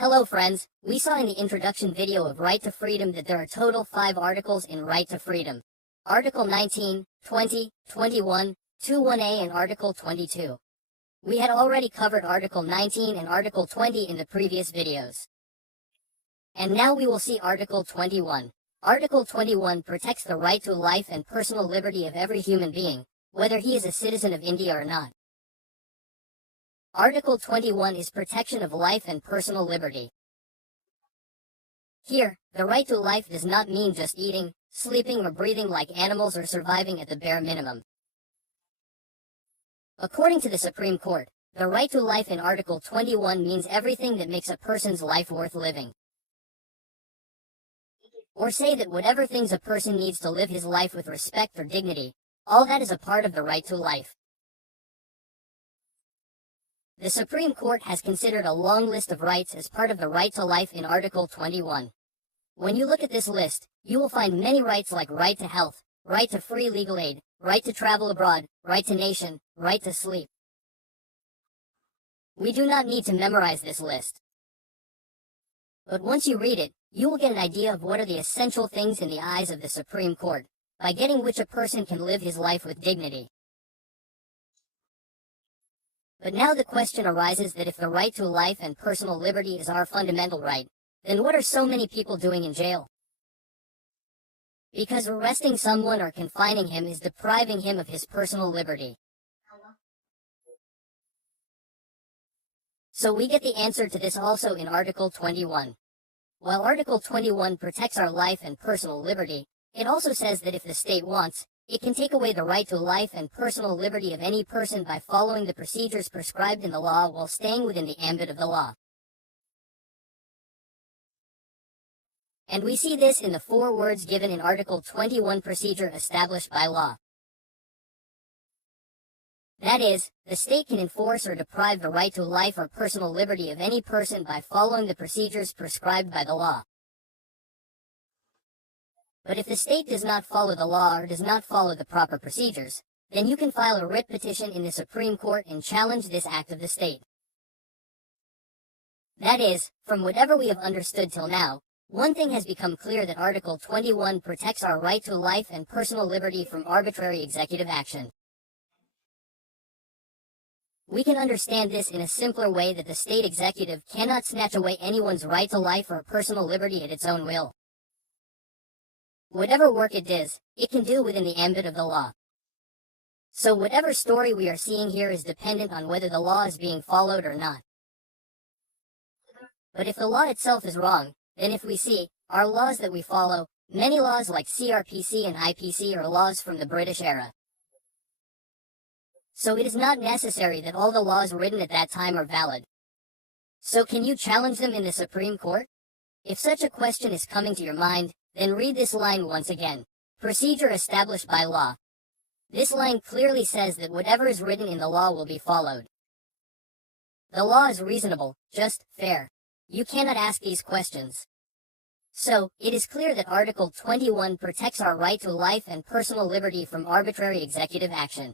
Hello friends, we saw in the introduction video of Right to Freedom that there are total 5 articles in Right to Freedom. Article 19, 20, 21, 21A and Article 22. We had already covered Article 19 and Article 20 in the previous videos. And now we will see Article 21. Article 21 protects the right to life and personal liberty of every human being, whether he is a citizen of India or not. Article 21 is protection of life and personal liberty. Here, the right to life does not mean just eating, sleeping or breathing like animals or surviving at the bare minimum. According to the Supreme Court, the right to life in Article 21 means everything that makes a person's life worth living. Or say that whatever things a person needs to live his life with respect or dignity, all that is a part of the right to life. The Supreme Court has considered a long list of rights as part of the right to life in Article 21. When you look at this list, you will find many rights like right to health, right to free legal aid, right to travel abroad, right to nation, right to sleep. We do not need to memorize this list. But once you read it, you will get an idea of what are the essential things in the eyes of the Supreme Court, by getting which a person can live his life with dignity. But now the question arises that if the right to life and personal liberty is our fundamental right, then what are so many people doing in jail? Because arresting someone or confining him is depriving him of his personal liberty. So we get the answer to this also in Article 21. While Article 21 protects our life and personal liberty, it also says that if the state wants, it can take away the right to life and personal liberty of any person by following the procedures prescribed in the law while staying within the ambit of the law. And we see this in the 4 words given in Article 21 procedure established by law. That is, the state can enforce or deprive the right to life or personal liberty of any person by following the procedures prescribed by the law. But if the state does not follow the law or does not follow the proper procedures, then you can file a writ petition in the Supreme Court and challenge this act of the state. That is, from whatever we have understood till now, one thing has become clear, that Article 21 protects our right to life and personal liberty from arbitrary executive action. We can understand this in a simpler way, that the state executive cannot snatch away anyone's right to life or personal liberty at its own will. Whatever work it does, it can do within the ambit of the law. So whatever story we are seeing here is dependent on whether the law is being followed or not. But if the law itself is wrong, then if we see our laws that we follow, many laws like CRPC and IPC are laws from the British era. So it is not necessary that all the laws written at that time are valid. So can you challenge them in the Supreme Court? If such a question is coming to your mind, then read this line once again. Procedure established by law. This line clearly says that whatever is written in the law will be followed. The law is reasonable, just, fair. You cannot ask these questions. So, it is clear that Article 21 protects our right to life and personal liberty from arbitrary executive action.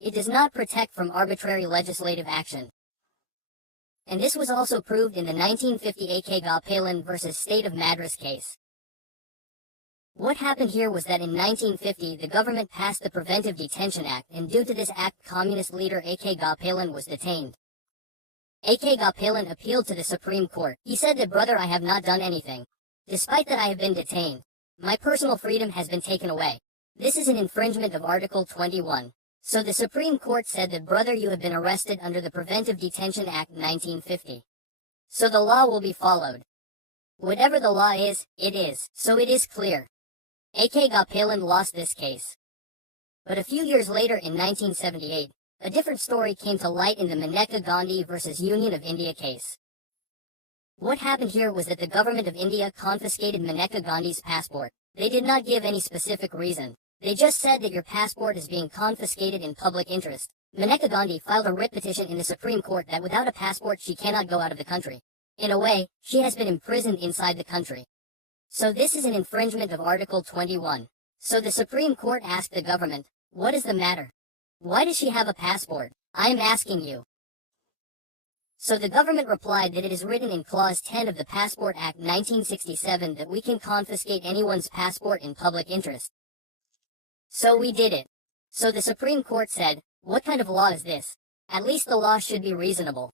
It does not protect from arbitrary legislative action. And this was also proved in the 1950 A.K. Gopalan versus State of Madras case. What happened here was that in 1950 the government passed the Preventive Detention Act, and due to this act communist leader A.K. Gopalan was detained. A.K. Gopalan appealed to the Supreme Court. He said that, brother, I have not done anything. Despite that I have been detained. My personal freedom has been taken away. This is an infringement of Article 21. So the Supreme Court said that, brother, you have been arrested under the Preventive Detention Act 1950. So the law will be followed. Whatever the law is, it is. So it is clear. A.K. Gopalan lost this case. But a few years later in 1978, a different story came to light in the Maneka Gandhi versus Union of India case. What happened here was that the government of India confiscated Maneka Gandhi's passport. They did not give any specific reason. They just said that your passport is being confiscated in public interest. Maneka Gandhi filed a writ petition in the Supreme Court that without a passport she cannot go out of the country. In a way, she has been imprisoned inside the country. So this is an infringement of Article 21. So the Supreme Court asked the government, what is the matter? Why does she have a passport? I am asking you. So the government replied that it is written in Clause 10 of the Passport Act 1967 that we can confiscate anyone's passport in public interest. So we did it. So the Supreme Court said, what kind of law is this? At least the law should be reasonable.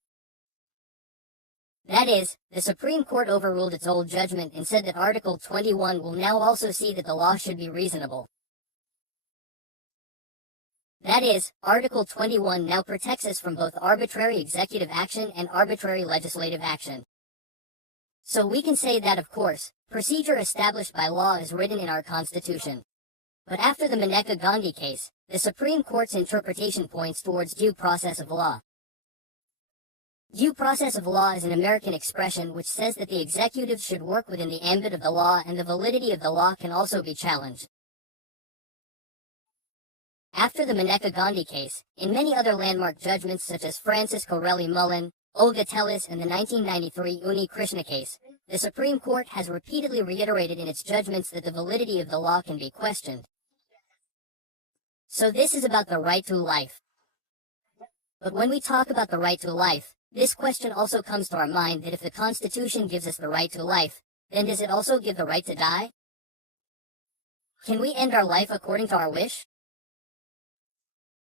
That is, the Supreme Court overruled its old judgment and said that Article 21 will now also see that the law should be reasonable. That is, Article 21 now protects us from both arbitrary executive action and arbitrary legislative action. So we can say that, of course, procedure established by law is written in our Constitution. But after the Maneka Gandhi case, the Supreme Court's interpretation points towards due process of law. Due process of law is an American expression which says that the executive should work within the ambit of the law and the validity of the law can also be challenged. After the Maneka Gandhi case, in many other landmark judgments such as Francis Corelli Mullen, Olga Tellis, and the 1993 Uni Krishna case, the Supreme Court has repeatedly reiterated in its judgments that the validity of the law can be questioned. So this is about the right to life. But when we talk about the right to life, this question also comes to our mind that if the Constitution gives us the right to life, then does it also give the right to die? Can we end our life according to our wish?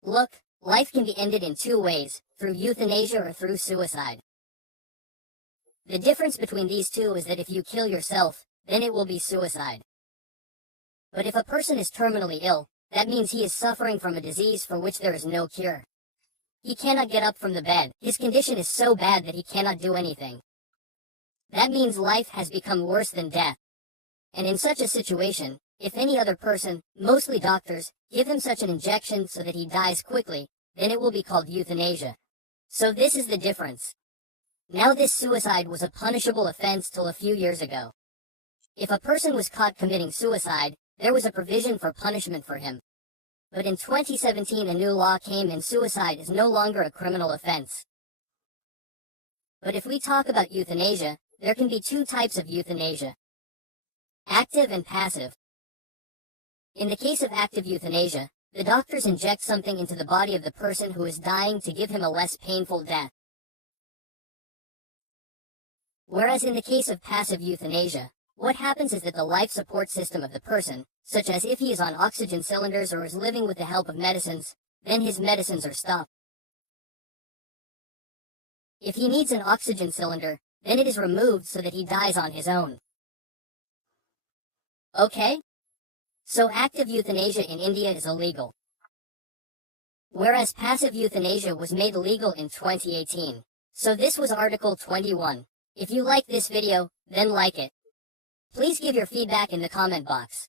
Look, life can be ended in two ways, through euthanasia or through suicide. The difference between these two is that if you kill yourself, then it will be suicide. But if a person is terminally ill, that means he is suffering from a disease for which there is no cure. He cannot get up from the bed. His condition is so bad that he cannot do anything. That means life has become worse than death. And in such a situation, if any other person, mostly doctors, give him such an injection so that he dies quickly, then it will be called euthanasia. So this is the difference. Now this suicide was a punishable offense till a few years ago. If a person was caught committing suicide, there was a provision for punishment for him. But in 2017 a new law came and suicide is no longer a criminal offense. But if we talk about euthanasia, there can be two types of euthanasia: active and passive. In the case of active euthanasia, the doctors inject something into the body of the person who is dying to give him a less painful death. Whereas in the case of passive euthanasia, what happens is that the life support system of the person, such as if he is on oxygen cylinders or is living with the help of medicines, then his medicines are stopped. If he needs an oxygen cylinder, then it is removed so that he dies on his own. Okay? So active euthanasia in India is illegal. Whereas passive euthanasia was made legal in 2018. So this was Article 21. If you like this video, then like it. Please give your feedback in the comment box.